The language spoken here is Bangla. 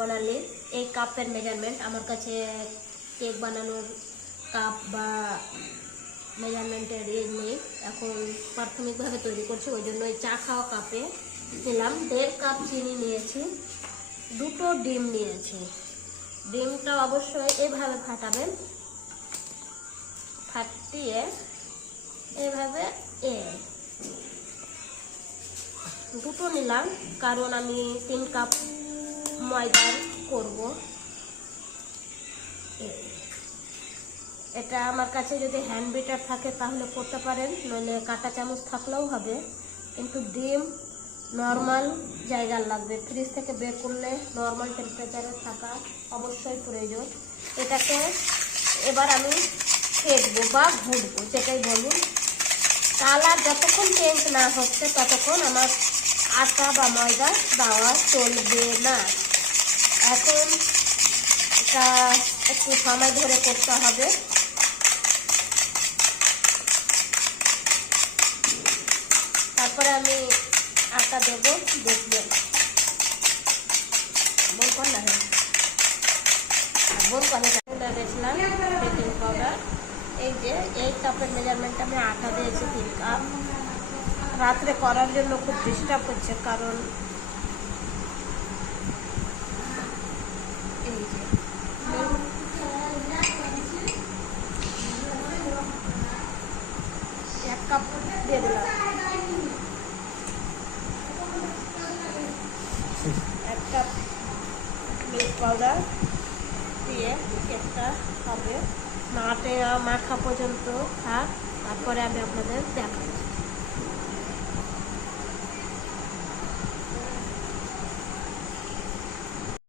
প্রণালী এই কাপের মেজারমেন্ট আমার কাছে কেক বানানোর কাপ বা মেজারমেন্টের ইয়ে নেই এখন প্রাথমিকভাবে তৈরি করছি, ওই জন্য এই চা খাওয়া কাপে নিলাম দেড় কাপ চিনি নিয়েছি, দুটো ডিম নিয়েছি। ডিমটা অবশ্যই এভাবে ফাটাবেন, ফাটিয়ে এভাবে এ। দুটো নিলাম, কারণ আমি তিন কাপ ময়দার করব। এটা আমার কাছে যদি হ্যান্ড বিটার থাকে তাহলে করতে পারেন, নইলে কাঁটা চামচ থাকলেও হবে। কিন্তু ডিম নর্মাল জায়গার লাগবে। ফ্রিজ থেকে বের করলে নর্মাল টেম্পারেচারে থাকা অবশ্যই প্রয়োজন। এটাকে এবার আমি ফেটবো বা ঘুরবো যেটাই বলুন। কালার যতক্ষণ চেঞ্জ না হচ্ছে, ততক্ষণ আমার আটা বা ময়দা দেওয়া চলবে না। এখন এটা একটু সময় ধরে করতে হবে। তারপরে আমি আটা দেবো দেখবেন বোন কর না বোন করে দিয়েছিলাম এই যে, এই কাপের মেজারমেন্ট আমি আটা দিয়েছি তিন কাপ রাত্রে করার জন্য খুব ডিস্টার্ব হচ্ছে কারণ এই যে এক কাপ দিয়ে দিলাম। এক কাপ মিল্ক পাউডার দিয়ে কেকটা হবে। মাটে মাখা পর্যন্ত থাক তারপরে আমি আপনাদের দেখাবো